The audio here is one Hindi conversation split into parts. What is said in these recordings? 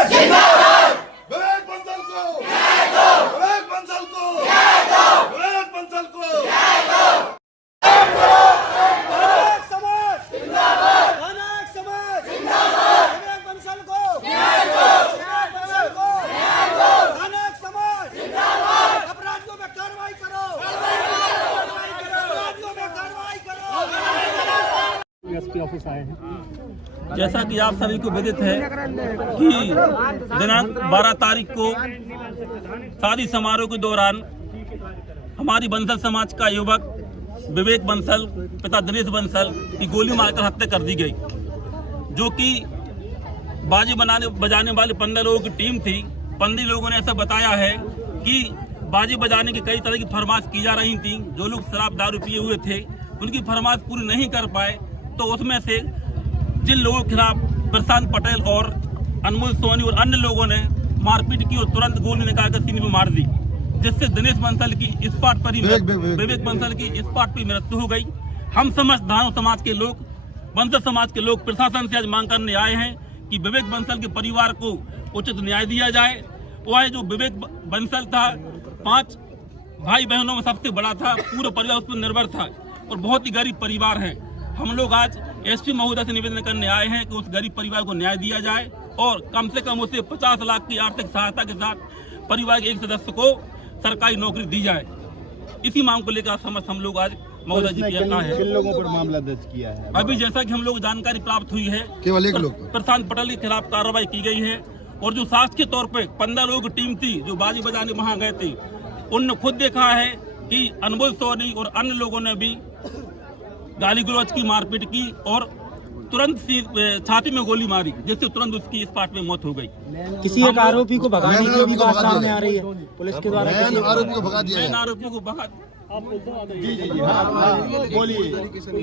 समाज जिंदाबाद। विवेक बंसल को न्याय दो। विवेक बंसल को न्याय दो। विवेक बंसल को न्याय दो। धानक समाज जिंदाबाद। धानक समाज जिंदाबाद। विवेक बंसल को न्याय दो। विवेक बंसल को न्याय दो। धानक समाज जिंदाबाद। अपराधियों पे कार्रवाई करो। अपराधियों पे कार्रवाई करो। एसपी ऑफिस आए हैं। जैसा कि आप सभी को विदित है कि दिनांक 12 तारीख को शादी समारोह के दौरान हमारी बंसल समाज का युवक विवेक बंसल पिता दिनेश बंसल की गोली मारकर हत्या कर दी गई, जो कि बाजी बजाने वाली 15 लोगों की टीम थी। 15 लोगों ने ऐसा बताया है कि बाजी बजाने की कई तरह की फरमाइश की जा रही थी। जो लोग शराब दारू पिए हुए थे उनकी फरमाइश पूरी नहीं कर पाए, तो उसमें से जिन लोगों के खिलाफ प्रशांत पटेल और अनमोल सोनी और अन्य लोगों ने मारपीट की और तुरंत गोली निकालकर सीने में मार दी, जिससे दिनेश बंसल की इस स्पॉट पर ही विवेक बंसल की इस स्पॉट पर मृत्यु हो गई। हम समस्त धानक समाज के लोग, बंसल समाज के लोग प्रशासन से आज मांग करने आए हैं कि विवेक बंसल के परिवार को उचित न्याय दिया जाए। वो है जो विवेक बंसल था, 5 भाई बहनों में सबसे बड़ा था, पूरा परिवार उस पर निर्भर था और बहुत ही गरीब परिवार है। हम लोग आज एसपी महोदय से निवेदन करने आए हैं कि उस गरीब परिवार को न्याय दिया जाए और कम से कम उसे 50 लाख की आर्थिक सहायता के साथ परिवार के एक सदस्य को सरकारी नौकरी दी जाए। इसी मांग को लेकर समस्त हम लोग आज महोदय जी के यहाँ हैं। किन लोगों पर मामला दर्ज किया है? अभी जैसा कि हम लोग जानकारी प्राप्त हुई है, केवल एक लोग प्रशांत पटेल के खिलाफ कार्रवाई की गई है और जो साक्ष्य के तौर पे 15 लोगों की टीम थी जो बाजी बजाने वहां गए थे, उनने खुद देखा है कि अनमोल सोनी और अन्य लोगों ने भी गाली गलौज की, मारपीट की और तुरंत छाती में गोली मारी, जिससे तुरंत उसकी स्पॉट में मौत हो गई। किसी एक आरोपी को भगाने की भी बात सामने आ रही है पुलिस के द्वारा। आरोपी को भगा दिया। आरोपी को भगा। जी बोलिए,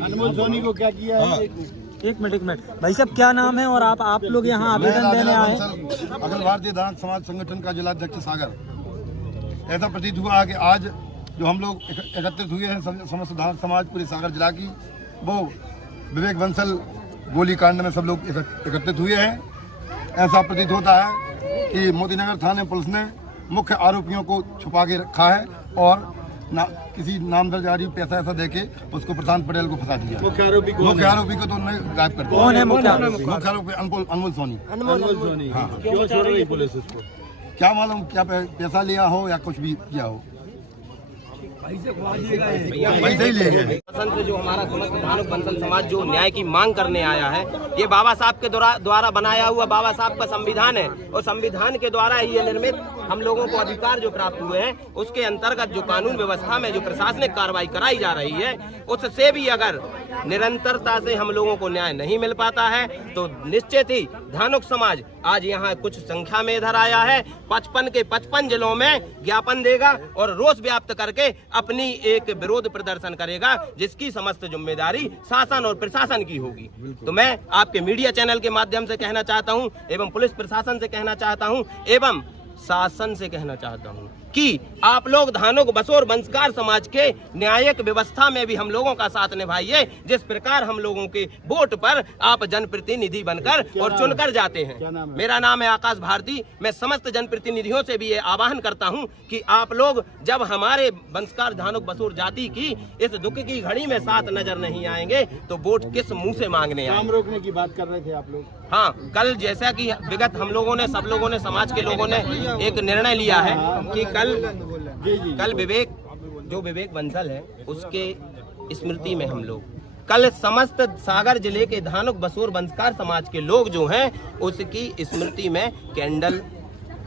अनमोल सोनी को क्या किया है? एक मिनट भाई साहब, क्या नाम है और आप लोग यहाँ आवेदन देने आए? अखिल भारतीय धानक समाज संगठन का जिलाध्यक्ष सागर। ऐसा प्रतीत हुआ है कि आज जो हम लोग एकत्रित हुए हैं समस्त धानक समाज पूरे सागर जिला की, वो विवेक बंसल गोली कांड में सब लोग एकत्रित हुए हैं। ऐसा प्रतीत होता है कि मोतीनगर थाने पुलिस ने मुख्य आरोपियों को छुपा के रखा है और किसी नामदर्जारी पैसा ऐसा देके उसको प्रशांत पटेल को फंसा दिया। मुख्य आरोपी को तो उन्होंने गायब कर दिया। कौन है मुख्य आरोपी? अनमोल सोनी। हाँ। क्यों छोड़ रही पुलिस इसको? क्या मालूम, क्या पैसा लिया हो या कुछ भी किया हो, पैसे ही ले गए। जो हमारा समस्त धानक बंसल समाज जो न्याय की मांग करने आया है, ये बाबा साहब के द्वारा बनाया हुआ बाबा साहब का संविधान है और संविधान के द्वारा ही ये निर्मित हम लोगों को अधिकार जो प्राप्त हुए हैं, उसके अंतर्गत जो कानून व्यवस्था में जो प्रशासनिक कार्रवाई कराई जा रही है, उससे भी अगर निरंतरता से हम लोगों को न्याय नहीं मिल पाता है तो निश्चित ही धानक समाज आज यहाँ कुछ संख्या में इधर आया है, 55 के 55 जिलों में ज्ञापन देगा और रोष व्याप्त करके अपनी एक विरोध प्रदर्शन करेगा, जिसकी समस्त जिम्मेदारी शासन और प्रशासन की होगी। तो मैं आपके मीडिया चैनल के माध्यम से कहना चाहता हूं एवं पुलिस प्रशासन से कहना चाहता हूं एवं शासन से कहना चाहता हूं कि आप लोग धानक बसोर बंसकार समाज के न्यायिक व्यवस्था में भी हम लोगों का साथ निभाइए। जिस प्रकार हम लोगों के वोट पर आप जनप्रतिनिधि बनकर और चुनकर जाते हैं। मेरा नाम है आकाश भारती। मैं समस्त जनप्रतिनिधियों से भी ये आह्वान करता हूं कि आप लोग जब हमारे बंसकार धानक बसोर जाति की इस दुख की घड़ी में साथ नजर नहीं आएंगे तो वोट किस मुंह से मांगने आएंगे? रोकने की बात कर रहे थे आप लोग। हाँ, कल जैसा कि विगत हम लोगों ने, सब लोगों ने, समाज के लोगों ने एक निर्णय लिया है कि कल विवेक बंसल है उसके स्मृति में हम लोग कल समस्त सागर जिले के धानक बसोर बंसकार समाज के लोग जो हैं उसकी स्मृति में कैंडल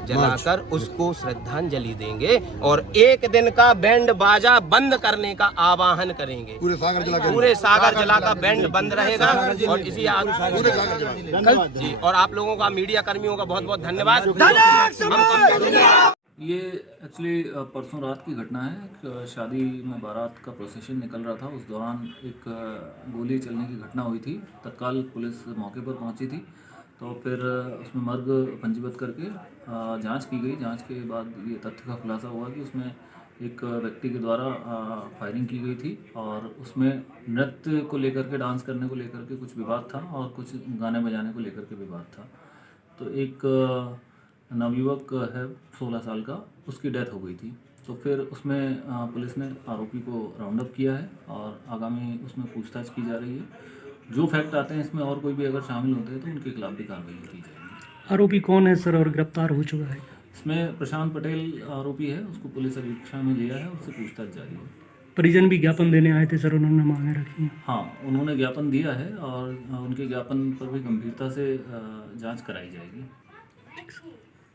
जलाकर उसको श्रद्धांजलि देंगे और एक दिन का बैंड बाजा बंद करने का आह्वान करेंगे। पूरे सागर जिला का बैंड बंद रहेगा और इसी जी। और आप लोगों का, मीडिया कर्मियों का बहुत बहुत धन्यवाद। ये एक्चुअली परसों रात की घटना है। एक शादी में बारात का प्रोसेशन निकल रहा था, उस दौरान एक गोली चलने की घटना हुई थी। तत्काल पुलिस मौके पर पहुंची थी, तो फिर उसमें मर्ग पंजीबद्ध करके जांच की गई। जांच के बाद ये तथ्य का खुलासा हुआ कि उसमें एक व्यक्ति के द्वारा फायरिंग की गई थी और उसमें नृत्य को लेकर के, डांस करने को लेकर के कुछ विवाद था और कुछ गाने बजाने को लेकर के विवाद था। तो एक नवयुवक है 16 साल का, उसकी डेथ हो गई थी। तो फिर उसमें पुलिस ने आरोपी को राउंड अप किया है और आगामी उसमें पूछताछ की जा रही है। जो फैक्ट आते हैं इसमें और कोई भी अगर शामिल होते हैं तो उनके खिलाफ भी कार्रवाई की जाएगी। आरोपी कौन है सर और गिरफ्तार हो चुका है? इसमें प्रशांत पटेल आरोपी है, उसको पुलिस अभी कक्षा में लिया है, उससे पूछताछ जारी है। परिजन भी ज्ञापन देने आए थे सर, उन्होंने मांगे रखी हैं। हाँ, उन्होंने ज्ञापन दिया है और उनके ज्ञापन पर भी गंभीरता से जांच कराई जाएगी। ठीक सर।